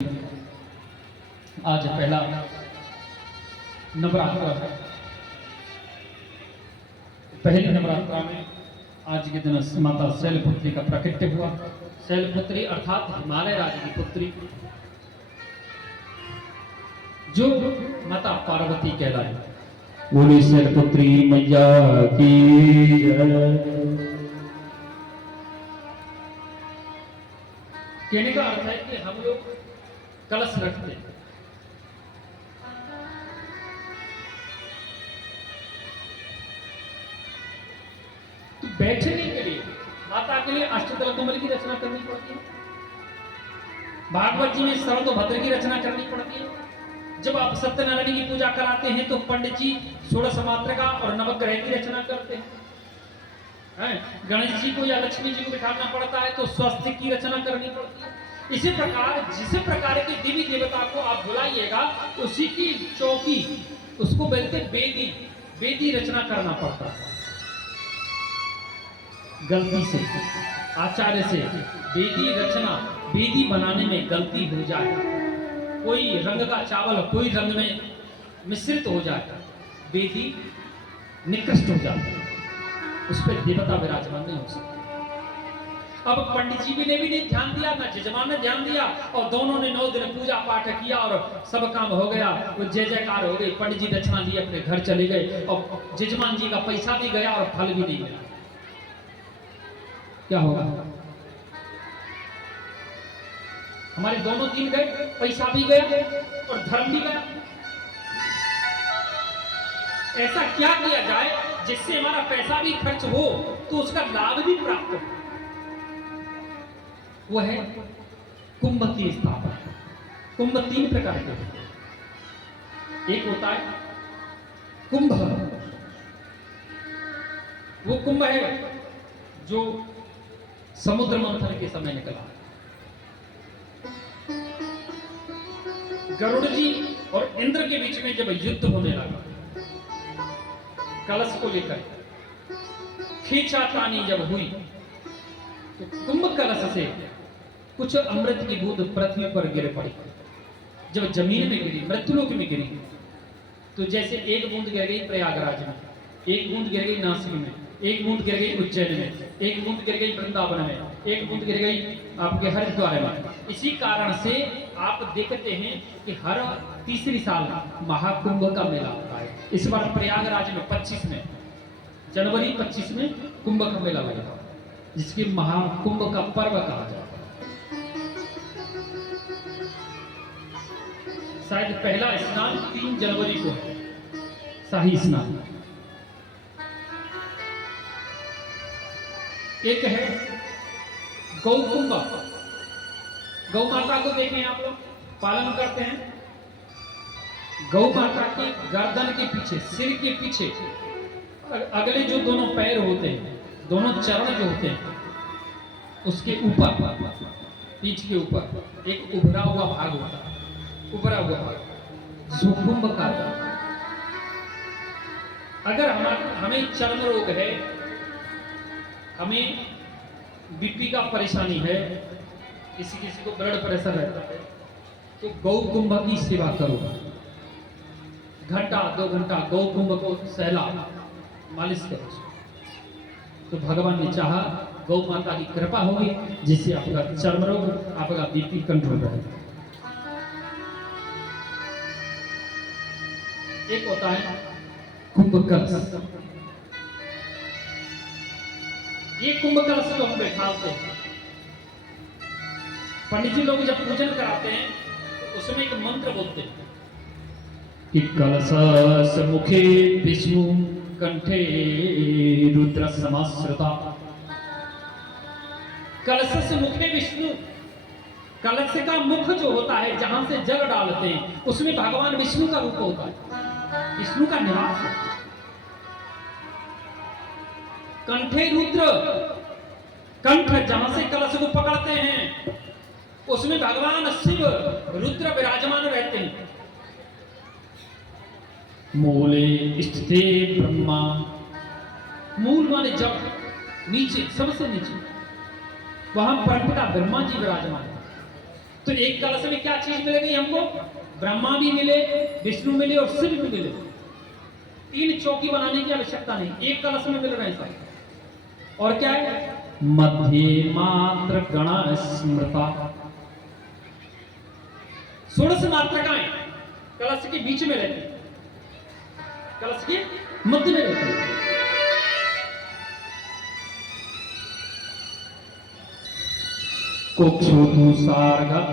आज पहला नवरात्र है। पहली नवरात्रा में आज के दिन माता शैलपुत्री का प्राकट्य हुआ। शैलपुत्री अर्थात हिमालय राज्य की पुत्री, जो माता पार्वती कहलाई। बोली शैलपुत्री मैया की जय। कहने का अर्थ है कि हम लोग कलश रखते हैं, तो बैठने के लिए माता के लिए अष्टदल कमल की रचना करनी पड़ती है। भागवत जी में सर्वभद्र की रचना करनी पड़ती है। जब आप सत्यनारायण की पूजा कराते हैं तो पंडित जी षोडश मात्रा और नवग्रह की रचना करते हैं। गणेश जी को या लक्ष्मी जी को बिठाना पड़ता है तो स्वास्थ्य की रचना करनी पड़ती है। इसी प्रकार जिस प्रकार के देवी देवता को आप बुलाइएगा उसी की चौकी, उसको बोलते वेदी, वेदी रचना करना पड़ता है। गलती से आचार्य से वेदी रचना, वेदी बनाने में गलती हो जाए, कोई रंग का चावल कोई रंग में मिश्रित हो जाए, वेदी निकृष्ट हो जाती है, उस पर देवता विराजमान नहीं हो सकते। अब पंडित जी ने भी नहीं ध्यान दिया, ना जजमान ने ध्यान दिया, और दोनों ने 9 दिन पूजा पाठ किया और सब काम हो गया। वो जय जयकार हो गई। पंडित जी दक्षिणा लिए अपने घर चले गए और जजमान जी का पैसा भी गया और फल भी नहीं मिला। क्या होगा? हमारे दोनों दिन गए, पैसा भी गया और धर्म भी गया। ऐसा क्या किया जाए जिससे हमारा पैसा भी खर्च हो तो उसका लाभ भी प्राप्त हो? वो है कुंभ की स्थापना। कुंभ 3 प्रकार के होते हैं। एक होता है कुंभ, वो कुंभ है जो समुद्र मंथन के समय निकला। गरुड़ जी और इंद्र के बीच में जब युद्ध होने लगा, कलश को लेकर खींचातानी जब हुई तो कुंभ कलश से कुछ अमृत की बूंद पृथ्वी पर गिर पड़ी। जब जमीन में गिरी, मृत्युलोक में गिरी, तो जैसे एक बूंद गिर गई प्रयागराज में, एक बूंद गिर गई नासिक में, एक बूंद गिर गई उज्जैन में, एक बूंद गिर गई वृंदावन में, एक बूंद गिर गई आपके हरिद्वार में। इसी कारण से आप देखते हैं कि हर तीसरी साल महाकुंभ का मेला होता है। इस बार प्रयागराज में 25 में, जनवरी 25 में कुंभ का मेला लगेगा, जिसके महाकुंभ का पर्व कहा जाता है। शायद पहला स्नान 3 जनवरी को है, शाही स्नान। एक है गौ कुंभ। गौ माता को देखें, आप लोग पालन करते हैं। गौ माता के गर्दन के पीछे, सिर के पीछे अगले जो दोनों पैर होते हैं, दोनों चरण जो होते हैं, उसके ऊपर, पीठ के ऊपर एक उभरा हुआ भाग होता है, उभरा हुआ भाग जो कुंभ का है। अगर हमें चर्म रोग है, हमें बीपी का परेशानी है, किसी किसी को ब्लड प्रेशर रहता है, तो गौ कुंभ की सेवा करो। घंटा 2 घंटा गौ कुंभ को सहला, मालिश करो, तो भगवान ने चाहा गौ माता की कृपा होगी, जिससे आपका चर्म रोग, आपका बीपी कंट्रोल रहेगा। एक होता है कुंभ कलश। ये कुंभ कलश को हम बैठाते हैं। पंडित जी लोग जब पूजन कराते हैं तो उसमें एक मंत्र बोलते हैं कि कलश मुखे विष्णु कंठे रुद्र समाश्रिता। कलश मुखे विष्णु, कलश का मुख जो होता है जहां से जल डालते हैं उसमें भगवान विष्णु का रूप होता है, विष्णु का निवास है। कंठे रुद्र, कंठ जहां से कलश को पकड़ते हैं उसमें भगवान शिव रुद्र विराजमान रहते हैं। मूले स्थिते ब्रह्मा, मूल माने जब, नीचे सबसे नीचे, वहां परमपिता ब्रह्मा जी विराजमान है। तो एक कलश में क्या चीज मिलेगी हमको? ब्रह्मा भी मिले, विष्णु मिले और शिव भी मिले। 3 चौकी बनाने की आवश्यकता नहीं, एक कलश में मिल रहा है सब। और क्या है? मध्य मात्र गण स्मृता, 16 मात्रकाएं कलश के बीच में रहती, कलश के मध्य में रहती। कुक्षु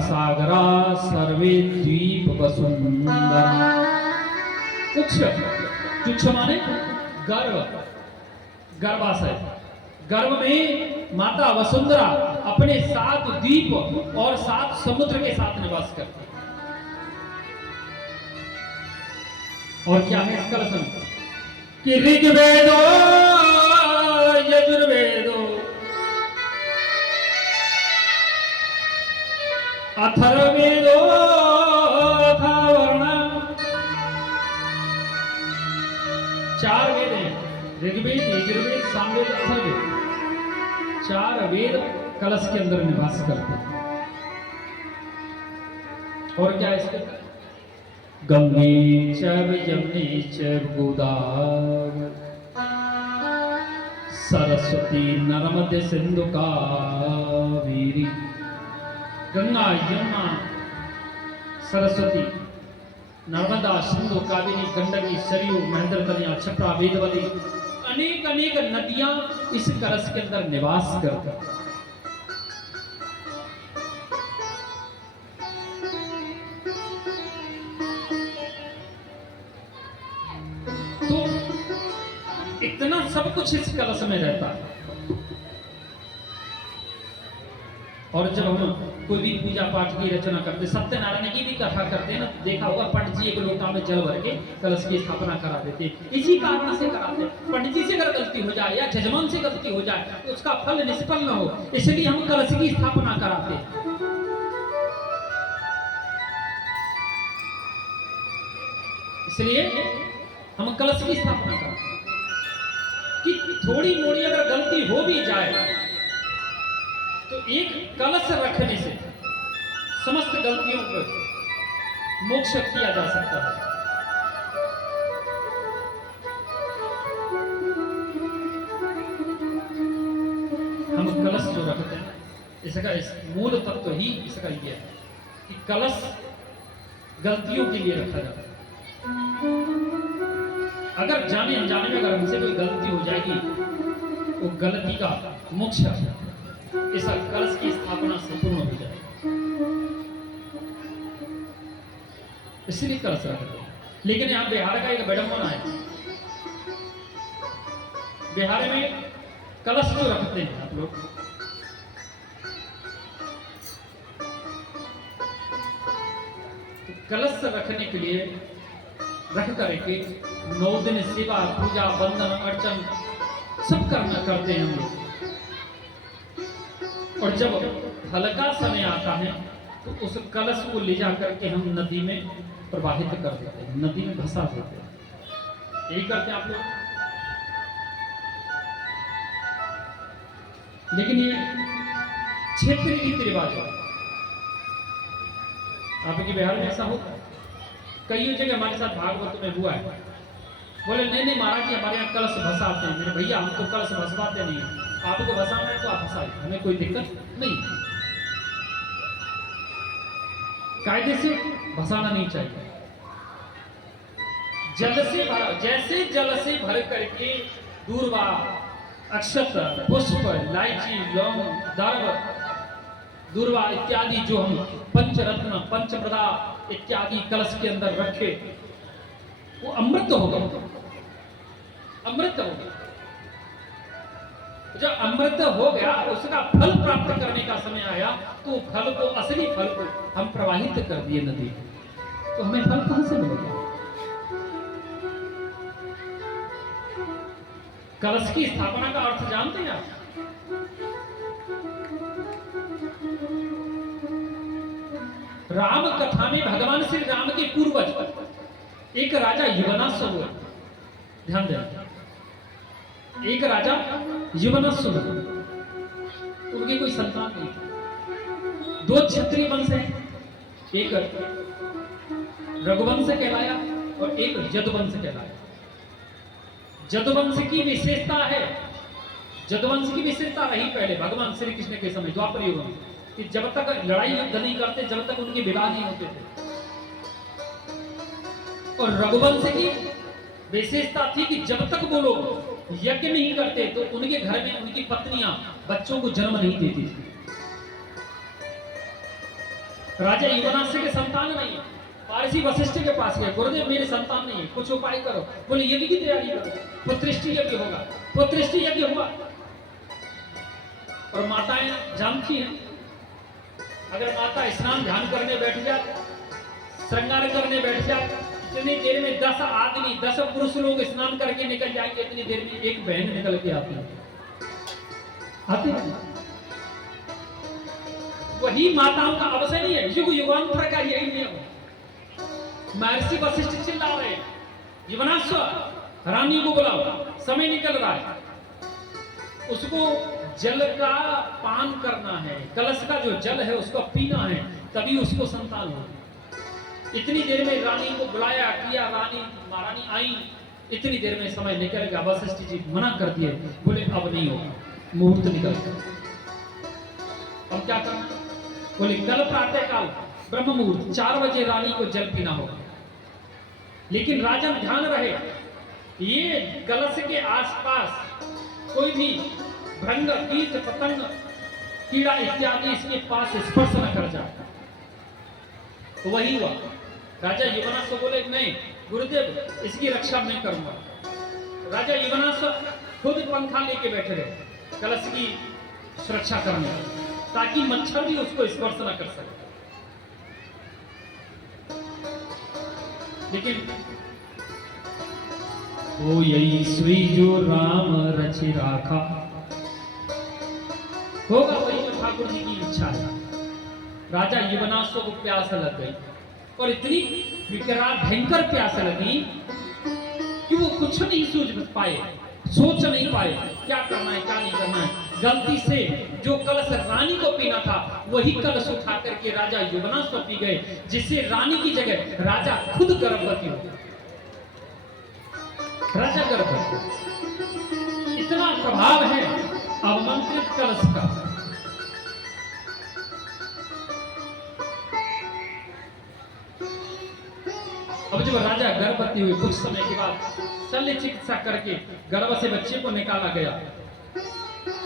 सागरा सर्वे द्वीप वसुंधरा। कुक्ष, कुक्ष माने गर्भ, गर्भाशय। गर्भ में माता वसुंधरा अपने 7 द्वीप और 7 समुद्र के साथ निवास करती है। और क्या है इस कलश में? कि ऋग्वेदो यजुर्वेदो अथर्ववेदो अथर्वण, 4 वेद हैं, ऋग्वेद, यजुर्वेद, सामवेद, अथर्ववेद। 4 वेद कलश के अंदर निवास करते हैं। और क्या है इसके? गंगे चैव यमुने चैव गोदावरी सरस्वती नर्मदे सिंधु कावेरी। गंगा, यमुना, सरस्वती, नर्मदा, सिंधु, कावेरी, गंडकी, सरयू, महेंद्र तनया, क्षिप्रा, वेदवती, अनेक अनेक नदियां इस कलश के अंदर निवास करती हैं। तो इतना सब कुछ इस कलश में रहता है। और जब हम कोई भी पूजा पाठ की रचना करते, सत्यनारायण की भी कथा करते हैं ना, देखा होगा पंडित जी एक लोटा में जल भर के कलश की स्थापना करा देते। इसी कारण से कराते। पंडित जी से अगर गलती हो जाए या जजमान से गलती हो जाए तो उसका फल निष्फल न हो, इसलिए हम कलश की स्थापना कराते। इसलिए हम कलश की स्थापना कराते कि थोड़ी मोड़ी अगर गलती हो भी जाए तो एक कलश रखने से समस्त गलतियों को मोक्ष किया जा सकता है। हम कलश जो रखते हैं, इसका इस मूल तत्व ही इसका ये है कि कलश गलतियों के लिए रखा जाता है। अगर जाने अनजाने में अगर हमसे कोई गलती हो जाएगी, वो गलती का मोक्ष इस कलश की स्थापना से पूर्ण हो जाए, इसलिए कलश रखते हैं। लेकिन यहाँ बिहार का एक विडंबना है। बिहार में कलश जो रखते हैं आप लोग, तो कलश रखने के लिए रख करके 9 दिन सेवा, पूजा, बंदन, अर्चन सब करते हैं हम लोग। और जब हल्का समय आता है तो उस कलश को ले जा करके हम नदी में प्रवाहित कर देते हैं, नदी में भसा देते हैं। यही करते हैं आप लोग। लेकिन ये क्षेत्र रीति रिवाज है। आपके बिहार में ऐसा होता है? कई जगह हमारे साथ भागवत में हुआ है। बोले नहीं नहीं महाराज जी, हमारे यहाँ कलश भसाते हैं। मेरे भैया हम तो कलश भसवाते नहीं है, आपको भसाना है तो आप भसाइए, हमें कोई दिक्कत नहीं। कायदे से भसाना नहीं चाहिए। जल से भर, जैसे जल से भर करके दूर्वा, अक्षत, पुष्प, इलायची, लौंग, दर्भ, दूर्वा इत्यादि जो हम पंचरत्न, पंचप्रदा इत्यादि कलश के अंदर रखे, वो अमृत होगा, अमृत होगा। जब अमृत हो गया, उसका फल प्राप्त करने का समय आया, तो फल को, असली फल को हम प्रवाहित कर दिए नदी, तो हमें फल कहां से मिलेगा? कलश की स्थापना का अर्थ जानते हैं आप? राम कथा में भगवान श्री राम के पूर्वज एक राजा युवनासुर हुआ। ध्यान देना, एक राजा युवनासुर, उनकी कोई संतान नहीं थी। 2 क्षत्रिय वंश है, एक रघुवंश कहलाया और एक यदुवंश कहलाया। यदुवंश की विशेषता है, यदुवंश की विशेषता रही पहले भगवान श्री कृष्ण के समय द्वापर युग में कि जब तक लड़ाई युद्ध नहीं करते, जब तक उनके विवाह नहीं होते थे। और रघुवंश की विशेषता थी कि जब तक वो लोग यज्ञ नहीं करते तो उनके घर में उनकी पत्नियां बच्चों को जन्म नहीं देती थी। राजा युवराज के संतान नहीं है, महर्षि वशिष्ठ के पास गए, गुरुदेव मेरे संतान नहीं है, कुछ उपाय करो। बोले यज्ञ की तैयारी करो, पुत्रेष्टि यज्ञ होगा। पुत्रेष्टि यज्ञ हुआ। और माताएं जानती हैं, अगर माता स्नान ध्यान करने बैठ जाए, श्रृंगार करने बैठ जाए, इतनी देर में 10 आदमी 10 पुरुष लोग स्नान करके निकल जाएंगे, इतनी देर में एक बहन निकल के आती है। वही माताओं का अवसर नहीं है, युग युगांतर का यही नियम है। महर्षि वशिष्ठ चिल्ला रहे हैं, युवनाश्व रानी को बुलाओ, समय निकल रहा है, उसको जल का पान करना है, कलश का जो जल है उसको पीना है, तभी उसको संतान हो। इतनी देर में रानी को बुलाया किया, रानी महारानी आई, इतनी देर में समय निकल गया। वशिष्ठ जी मना कर दिए, बोले अब नहीं होगा, मुहूर्त निकल गया। अब क्या करना? बोले कल प्रातः काल ब्रह्म मुहूर्त 4 बजे रानी को जल पीना होगा। लेकिन राजन ध्यान रहे, ये कलश के आसपास कोई भी भृंग कीट पतंग कीड़ा इत्यादि इसके पास स्पर्श न कर जाए। तो वही हुआ। राजा युवनाश्व बोले नहीं गुरुदेव, इसकी रक्षा मैं करूंगा। राजा युवनाश्व खुद पंखा लेके बैठे रहे कलश की सुरक्षा करने, ताकि मच्छर भी उसको स्पर्श न कर सके। लेकिन ओ यही सुई जो राम रचि राखा, होगा वही जो ठाकुर जी की इच्छा है। राजा युवनाश्व को प्यास लग गई, और इतनी विकराल भयंकर प्यास लगी कि वो कुछ नहीं सूझ पाए, सोच नहीं पाए क्या करना है क्या नहीं करना है। गलती से जो कलश रानी को पीना था वही कलश उठा करके राजा युवनाश्व पी गए, जिससे रानी की जगह राजा खुद गर्भवती हो गए। राजा गर्भवती, इतना प्रभाव है अवमंत्रित कलश का। अब जब राजा गर्भवती हुई, कुछ समय के बाद शल्य चिकित्सा करके गर्भ से बच्चे को निकाला गया,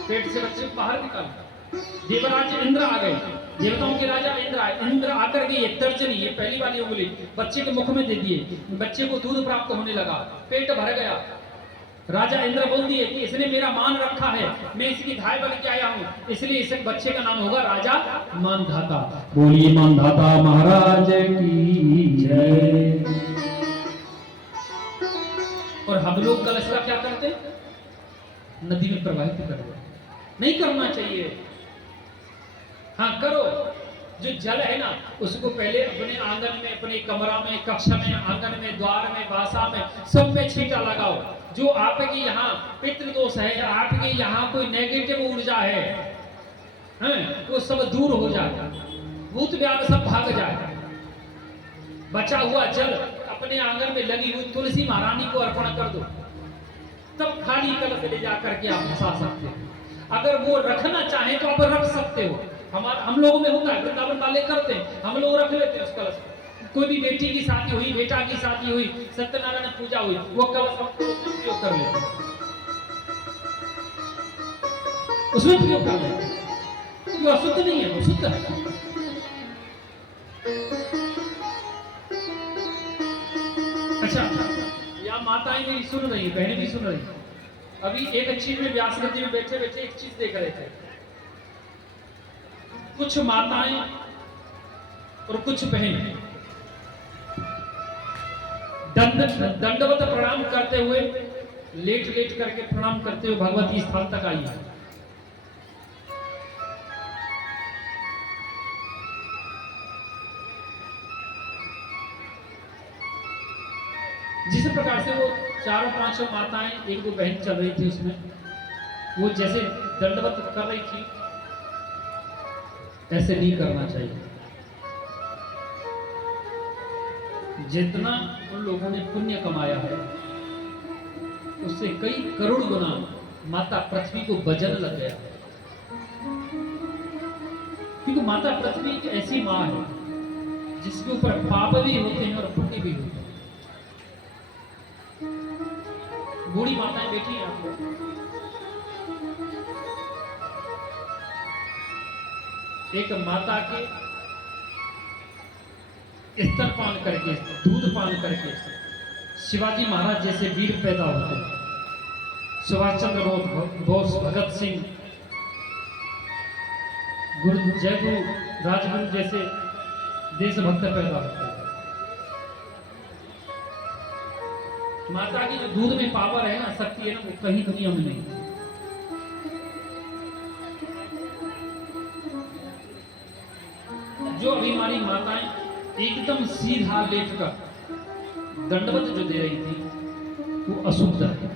पेट से बच्चे को बाहर निकाला। देवराज इंद्र आ गए, देवताओं के राजा इंद्र आए। इंद्र आकर के ये तर्जनी, ये पहली वाली उंगली बच्चे के मुख में दे दिए, बच्चे को दूध प्राप्त होने लगा, पेट भर गया। राजा इंद्र बोल दिए कि इसने मेरा मान रखा है, मैं इसकी धाय बन के आया हूँ, इसलिए इस बच्चे का नाम होगा राजा मानधाता। बोलिए मानधाता महाराज की जय। और हम लोग कलश का क्या करते? नदी में प्रवाहित कर दो, नहीं करना चाहिए। हाँ करो, जो जल है ना उसको पहले अपने आंगन में, अपने कमरा में, कक्षा में, आंगन में, द्वार में, बासा में, सब में छींटा लगाओ। जो आपके यहाँ पितृदोष है, आपके यहाँ कोई नेगेटिव ऊर्जा है, वो सब दूर हो जाएगा, भूत व्याध सब भाग जाएगा। बचा हुआ जल अपने आंगन में लगी हुई तुलसी महारानी को अर्पण कर दो, तब खाली कलश ले जाकर के आप फंसा सकते हो। अगर वो रखना चाहे तो आप रख सकते हो। हम लोगों में होता है, वृंदावन वाले करते हैं, हम लोग रख लेते हैं उस कलश। कोई भी बेटी की शादी हुई, बेटा की शादी हुई, सत्यनारायण पूजा हुई, वो कलश हम उपयोग कर लेते हैं, उसमें प्रयोग कर लेते हैं। वो अशुद्ध नहीं है, वो शुद्ध है। अच्छा, यहाँ माताएं मेरी सुन रही, बहनें भी सुन रही। अभी एक चीज में व्यास गद्दी में बैठे बैठे एक चीज देख रहे थे। कुछ माताएं और कुछ बहनें दंडवत प्रणाम करते हुए, लेट लेट करके प्रणाम करते हुए भगवती स्थान तक आई है। जिस प्रकार से वो चारों पांचों माताएं, एक दो बहन चल रही थी उसमें, वो जैसे दंडवत कर रही थी, ऐसे नहीं करना चाहिए। जितना उन लोगों ने पुण्य कमाया है उससे कई करोड़ गुना माता पृथ्वी को वजन लग गया, क्योंकि माता पृथ्वी एक ऐसी माँ है जिसके ऊपर पाप भी होते हैं और पुण्य भी होते हैं। बूढ़ी माताएं बैठी हैं आपको, एक माता के स्तनपान करके, दूध पान करके शिवाजी महाराज जैसे वीर पैदा होते हैं, सुभाष चंद्र बोस, भगत सिंह, गुरु जयगुरु, राजगुरु जैसे देशभक्त पैदा होते हैं। माता की जो दूध में पावर है ना, शक्ति है ना, वो कहीं दुनिया में नहीं। जो अभी हमारी माताएं एकदम सीधा लेटकर दंडवत जो दे रही थी वो अशुद्ध है,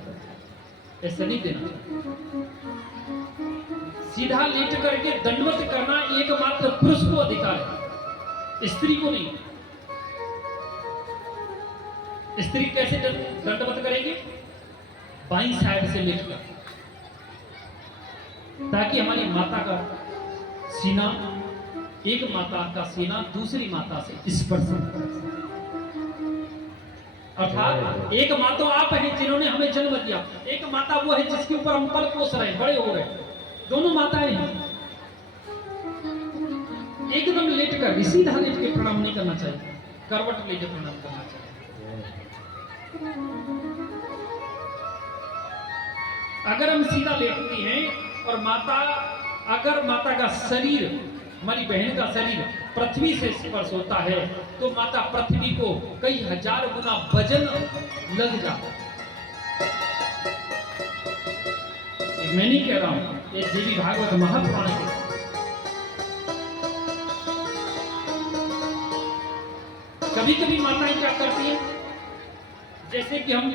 ऐसा नहीं देना। सीधा लेट करके दंडवत करना एकमात्र पुरुष को अधिकार है, स्त्री को नहीं। स्त्री कैसे दंडवत करेंगे? बाईं साइड से लेटकर, ताकि हमारी माता का सीना, एक माता का सीना दूसरी माता से स्पर्श करे। अर्थात एक माता तो आप हैं जिन्होंने हमें जन्म दिया, एक माता वो है जिसके ऊपर हम पल पोस रहे हैं, बड़े हो रहे। दोनों माताएं हैं। एकदम लेट कर, सीधा लेट के प्रणाम नहीं करना चाहिए, करवट लेके प्रणाम करना चाहिए। अगर हम सीधा लेटते हैं और अगर माता का शरीर, हमारी बहन का शरीर पृथ्वी से स्पर्श होता है तो माता पृथ्वी को कई हजार गुना वजन लग जाता है। मैं नहीं कह रहा हूं, ये देवी भागवत महापुराण के। कभी कभी माताएं क्या करती हैं, जैसे कि हम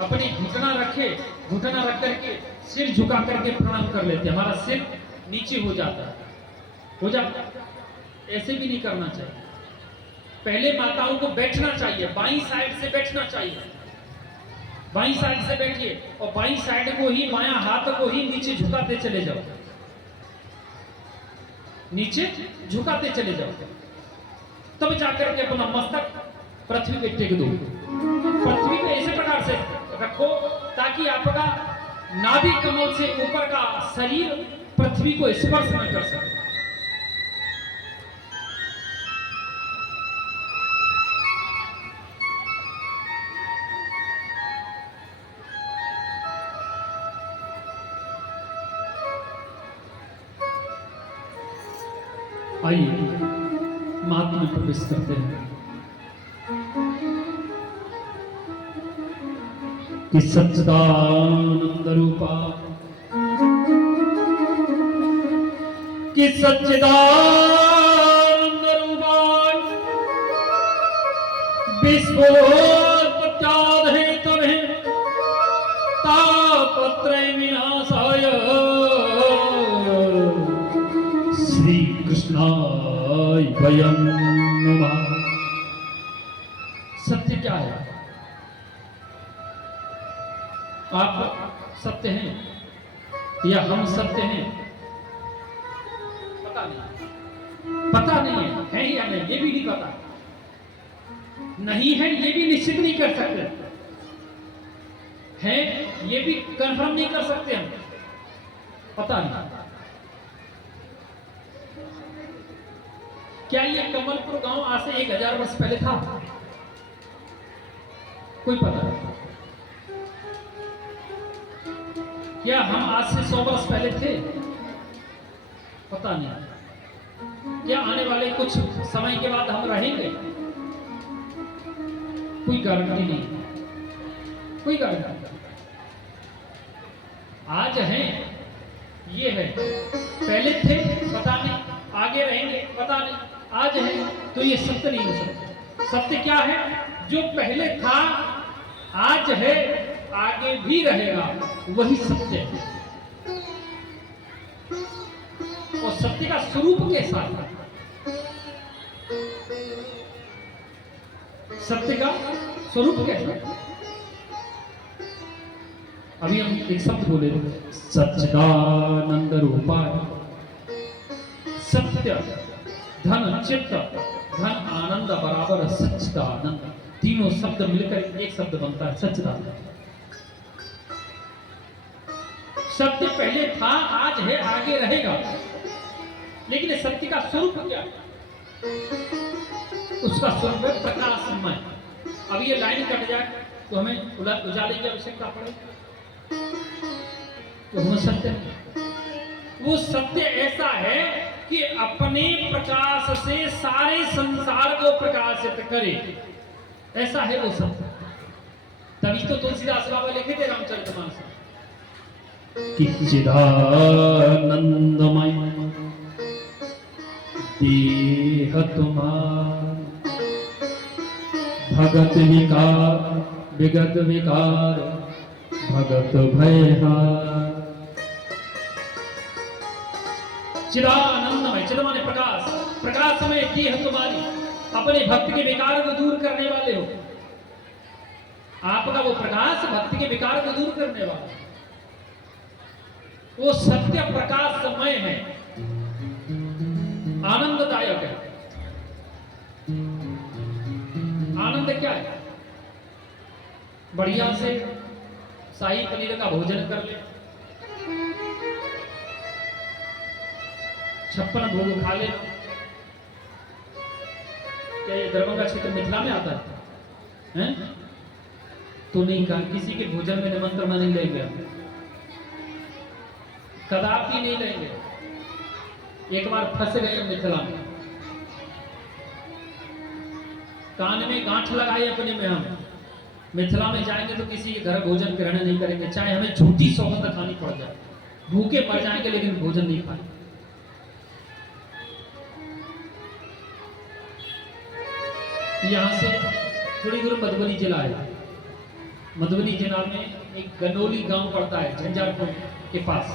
अपनी घुटना रख करके सिर झुका करके प्रणाम कर लेते हैं, हमारा सिर नीचे हो जाता है। ऐसे भी नहीं करना चाहिए। पहले माताओं को बैठना चाहिए, बाईं साइड से बैठना चाहिए। बाईं साइड से बैठिए और बाईं साइड को ही, बायां हाथ को ही नीचे झुकाते चले जाओ, नीचे झुकाते चले जाओ। तब जाकर के अपना मस्तक पृथ्वी पे टेक दो। पृथ्वी पे ऐसे प्रकार से रखो ताकि आपका नाभि कमल से ऊपर का शरीर पृथ्वी को स्पर्श न कर सके। आइए महात्मा में प्रवेश करते हैं कि सच्चिदानंद रूपा, कि सच्चिदानंद रूपा विश्वोत्पत्त्यादि तमहे तापत्रय विनाशाय श्री कृष्णाय वयं नमः। सत्य क्या है? आप सत्य हैं या हम सत्य हैं? पता नहीं है या नहीं, ये भी नहीं पता। नहीं है ये भी निश्चित नहीं कर सकते, है ये भी कंफर्म नहीं कर सकते हम। पता नहीं क्या ये कमलपुर गांव आज से 1000 वर्ष पहले था? कोई पता नहीं। क्या हम आज से 100 वर्ष पहले थे? पता नहीं। क्या आने वाले कुछ समय के बाद हम रहेंगे? कोई गारंटी नहीं, कोई गारंटी नहीं। आज हैं, ये है, पहले थे पता नहीं, आगे रहेंगे पता नहीं। आज है तो ये सत्य नहीं हो सकता। सत्य क्या है? जो पहले था, आज है, आगे भी रहेगा, वही सत्य है। और सत्य का स्वरूप कैसा है? सत्य का स्वरूप कैसा है? अभी हम एक शब्द बोले, सच्चिदानंद रूपाय। सत्य, धन, चित्त, धन, आनंद बराबर सच्चिदानंद। तीनों शब्द मिलकर एक शब्द बनता है सच्चिदानंद। सत्य पहले था, आज है, आगे रहेगा। लेकिन सत्य का स्वरूप क्या है? उसका स्वरूप है प्रकाशमय। अब ये लाइन कट जाए तो हमें उजाले की आवश्यकता पड़े, तो हम सत्य नहीं। वो सत्य ऐसा है कि अपने प्रकाश से सारे संसार को प्रकाशित करे, ऐसा है वो सत्य। तभी तो तुलसीदास बाबा लिखे थे रामचरितमानस कि चिदानंदमय देह तुम्हारा, भगत विकार विगत विकार भगत भयहार। चिदानंदमय, चिद माने प्रकाश, प्रकाशमय देह तुम्हारी, अपने भक्त के विकार को दूर करने वाले हो। आपका वो प्रकाश भक्त के विकार को दूर करने वाला, वो सत्य प्रकाशमय है, आनंददायक है। आनंद क्या है? बढ़िया से शाही पनीर का भोजन कर ले, 56 भोग खा ले। क्या ये दरभंगा क्षेत्र मिथिला में आता है? तो नहीं कहा, किसी के भोजन में निमंत्रण नहीं लेंगे, कदापि नहीं लेंगे। एक बार फंस गए मिथिला में, कान में गांठ लगाए अपने में। हम मिथिला में जाएंगे तो किसी के घर भोजन ग्रहण नहीं करेंगे, चाहे हमें झूठी सौगंध खानी पड़ जाए, भूखे मर जाएंगे लेकिन भोजन नहीं खाएंगे। यहाँ से थोड़ी दूर मधुबनी जिला है। मधुबनी जिला में एक गनौली गांव पड़ता है, झंझारपुर के पास,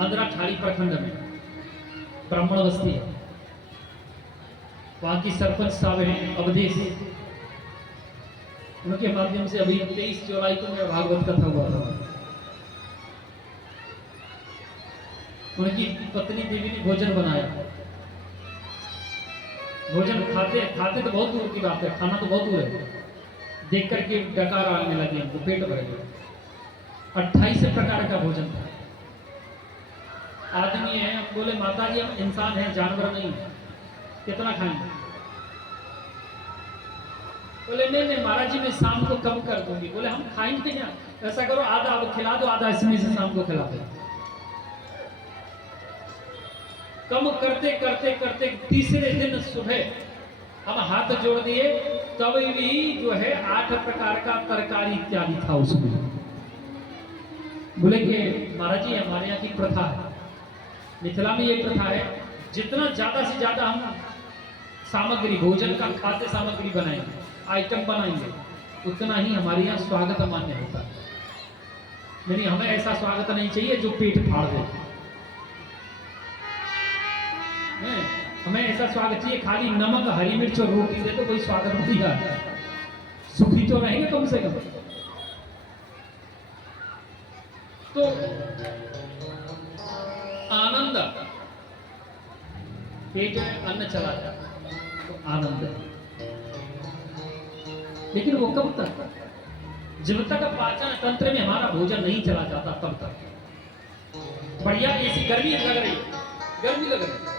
अंदरा ठाड़ी प्रखंड में ब्राह्मण बस्ती है। वहां की सरपंच साहब हैं अवधेश, उनके माध्यम से अभी 23 जुलाई को मेरा भागवत कथा हुआ था। उनकी पत्नी देवी ने भोजन बनाया। भोजन खाते खाते तो बहुत दूर की बात है, खाना तो बहुत दूर है, देख करके डकार आने लगे, हमको पेट भर गया। 28 प्रकार का भोजन था। आदमी है, हम बोले माता जी हम इंसान हैं, जानवर नहीं, कितना खाएंगे? बोले नहीं नहीं महाराज जी मैं शाम को कम कर दूंगी। बोले हम खाएंगे ना, ऐसा करो आधा अब खिला दो, आधा इसमें से शाम को खिला दो। कम करते करते करते तीसरे दिन सुबह हम हाथ जोड़ दिए, तब भी जो है 8 प्रकार का तरकारी इत्यादि था उसमें। बोले कि महाराज जी हमारे यहाँ की प्रथा है, मिथिला में ये प्रथा है, जितना ज्यादा से ज्यादा हम सामग्री भोजन का खाद्य सामग्री बनाएंगे, आइटम बनाएंगे, उतना ही हमारे यहाँ स्वागत मान्य होता है। यानी हमें ऐसा स्वागत नहीं चाहिए जो पेट फाड़ दे, हमें ऐसा स्वागत चाहिए खाली नमक हरी मिर्च और रोटी दे तो कोई स्वागत नहीं आता, सुखी तो रहेंगे कम से कम। तो आनंद, पेट में अन्न चला जाता तो आनंद है, लेकिन वो कब तक? जब तक पाचन तंत्र में हमारा भोजन नहीं चला जाता तब तक। बढ़िया ऐसी गर्मी लग रही, गर्मी लग रही,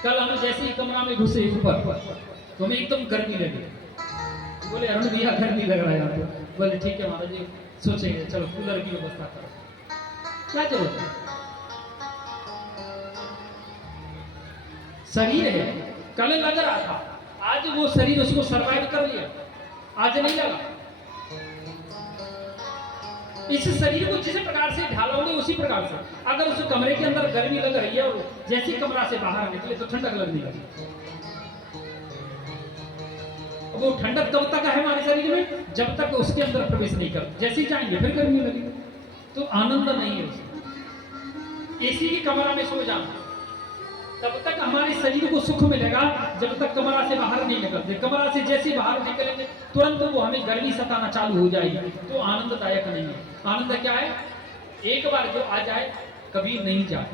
कल हम जैसे ही कमरा में घुसे ऊपर तो हमें एकदम गर्मी लगी। बोले अरुण भैया गर्मी लग रहा है यहाँ पे। बोले ठीक है महाराज जी सोचेंगे, चलो कूलर की व्यवस्था करो। क्या जरूरत है? शरीर है, कल लग रहा था, आज वो शरीर उसको सरवाइव कर लिया, आज नहीं लगा। इस शरीर को जिस प्रकार से ढालोगे उसी प्रकार से, अगर उस कमरे के अंदर गर्मी लग रही है और जैसे ही कमरा से बाहर निकले तो ठंडक लगने लगी। वो ठंडक कब तक है हमारे शरीर में? जब तक उसके अंदर प्रवेश नहीं कर, जैसे ही जाएंगे फिर गर्मी लगेगी। तो आनंद नहीं है उसमें। एसी के कमरा में सो जाना, तब तक हमारे शरीर को सुख मिलेगा जब तक कमरा से बाहर नहीं निकलते। कमरा से जैसे बाहर निकलेंगे तुरंत वो हमें गर्मी सताना चालू हो जाएगी, तो आनंददायक नहीं है। आनंद क्या है? एक बार जो आ जाए कभी नहीं जाए।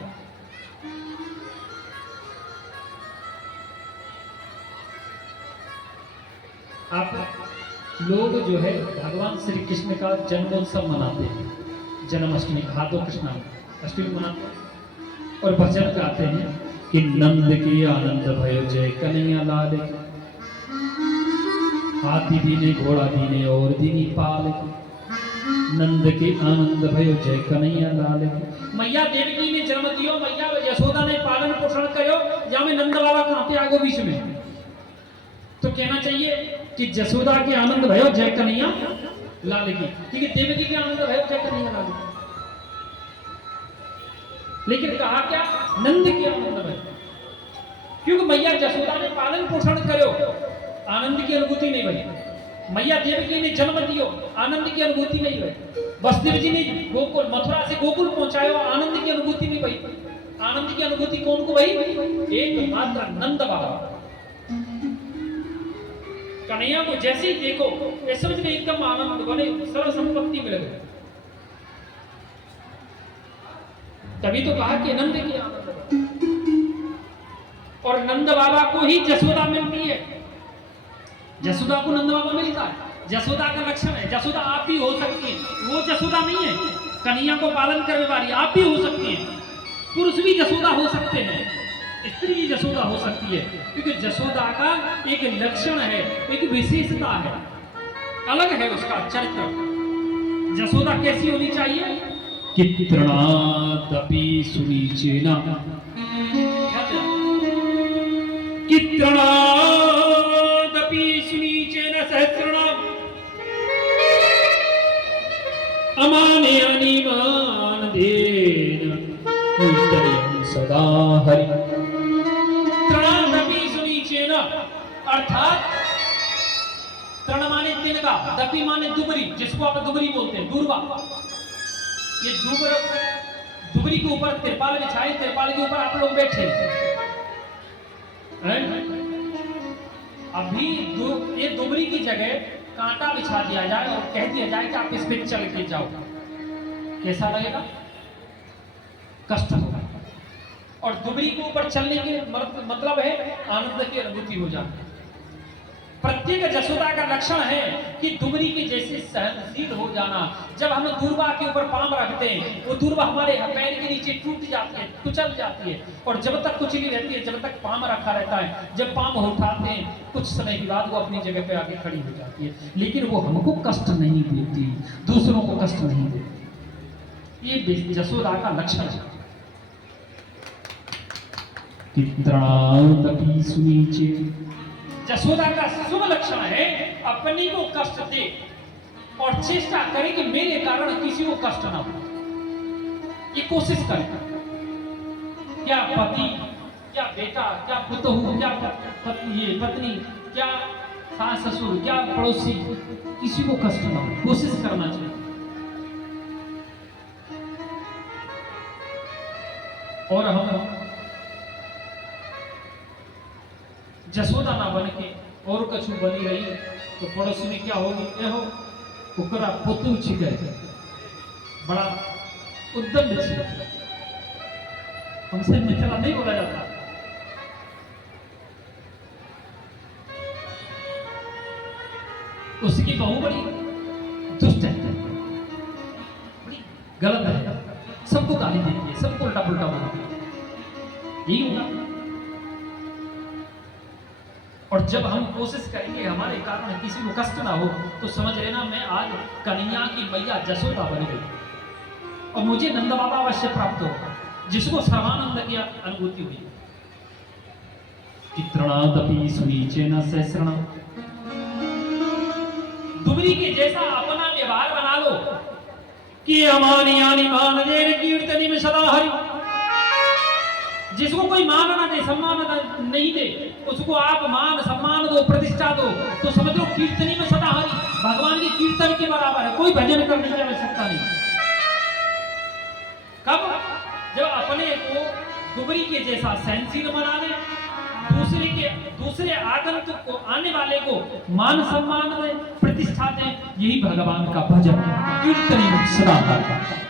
आप लोग जो है भगवान श्री कृष्ण का जन्मोत्सव मनाते हैं, जन्माष्टमी, हाथों कृष्ण अष्टमी मनाते हैं और भजन गाते हैं कि नंद की आनंद भयो जय कन्हैया लाल की, हाथी दीने घोड़ा दीने और दीनी पाल की, नंद के आनंद भयो जय कन्हैया लाल की। मैया देवकी ने जन्म दियो, मैया यशोदा ने पालन पोषण करो, या में नंद बाबा कहां पे आगो बीच में, तो कहना चाहिए कि जसोदा के आनंद भयो जय कन्हैया लाल की, क्योंकि देवकी के आनंद भयो जय कन्हैया लाल की। लेकिन कहा क्या? नंद के आनंद भयो, क्योंकि मैया जसोदा ने पालन पोषण करो, आनंद की अनुभूति नहीं भई। मैया देवकी ने जन्म दियो, आनंद की अनुभूति नहीं भई। वसुदेव जी ने गोकुल मथुरा से गोकुल पहुंचायो, आनंद की अनुभूति नहीं भई। आनंद की अनुभूति कौन को भई? एक मात्र नंद बाबा। कन्हैया को जैसे ही देखो ये समझ में एकदम आनंद बने, सर्व संपत्ति मिल गई। तभी तो कहा कि नंद की आनंद, और नंद बाबा को ही जसोदा मिलती है। जसोदा को नंद बाबा मिलता है, जसोदा का लक्षण है। जसोदा आप भी हो सकती है, वो जसोदा नहीं है। कन्हैया को पालन करने वाली आप भी हो सकती हैं, पुरुष भी जसोदा हो सकते हैं, स्त्री भी जसोदा हो सकती है, क्योंकि जसोदा का एक लक्षण है, एक विशेषता है, अलग है उसका चरित्र। जसोदा कैसी होनी चाहिए? कित्रणादपि सुनीचेना, कित्रणादपि सुनीचेन सहस्रणाम अमाने अनिमान देन कीर्तनीयं सदा हरि। त्रणादपि सुनीचेन, अर्थात तृण माने तिनका, दपि माने दुबरी, जिसको आप दुबरी बोलते हैं, दूरबा। ये दुबरी के ऊपर तिरपाल बिछाए, तिरपाल के ऊपर आप लोग बैठे हैं। अभी ये दुबरी की जगह कांटा बिछा दिया जाए और कह दिया जाए कि आप इस पे चल के जाओ, कैसा लगेगा? कष्ट होगा। और दुबरी के ऊपर चलने के मतलब है आनंद की अनुभूति हो जाना। प्रत्येक जसोदा का लक्षण है कि दुबरी के जैसे सहनशील हो जाना। जब हम दूरबा के ऊपर पाम रखते हैं, वो दूरबा हमारे पैर के नीचे टूट जाती है, कुचल जाती है, और जब तक कुचली रहती है, जब तक पाम रखा रहता है, जब पाम उठाते हैं कुछ समय के बाद वो अपनी जगह पे आके खड़ी हो जाती है, लेकिन वो हमको कष्ट नहीं देती, दूसरों को कष्ट नहीं देती। ये जसोदा का लक्षण है। जसोदा का शुभ लक्षण है अपनी को कष्ट दे और चेष्टा करे कि मेरे कारण किसी को कष्ट ना हो। ये कोशिश करे, क्या पति, क्या बेटा, क्या पुत्र, क्या पत्नी, क्या सास ससुर, क्या पड़ोसी, किसी को कष्ट ना हो, कोशिश करना चाहिए। और हम जसोदा ना बन के और कछु बनी रही तो पड़ोसी में क्या होगी? हो ओकरा पोतू छिके, बड़ा उद्दंड छिके, हमसे मिथिला नहीं बोला जाता। उसकी बहू बड़ी दुष्ट है, बड़ी गलत है, सबको गाली देती है, सबको उल्टा पुल्टा बोलती है, यही होगा। और जब हम कोशिश करेंगे हमारे कारण किसी को कष्ट ना हो, तो समझ लेना मैं आज कन्हैया की मैया जसोदा बन गई और मुझे नंद बाबा अवश्य प्राप्त होगा, जिसको सर्वानंद की अनुभूति हुई। कित्रणादपि सुनीचेन सहस्रणाम, दुबरी के जैसा अपना व्यवहार बना लो कि अमानि यानि मान देन कीर्तनी में सदा हरि। जिसको कोई मान ना दे, सम्मान नहीं दे, उसको आप मान सम्मान दो, प्रतिष्ठा दो, तो समझो कीर्तनी में सदा हरि, भगवान के कीर्तन के बराबर है, कोई भजन करने की आवश्यकता नहीं। कब? जब अपने को कुबरी के जैसा सहनशील बना दे, दूसरे आगंतुक को, आने वाले को मान सम्मान दे, प्रतिष्ठा दे। यही भगवान का भजन कीर्तन सदा करता।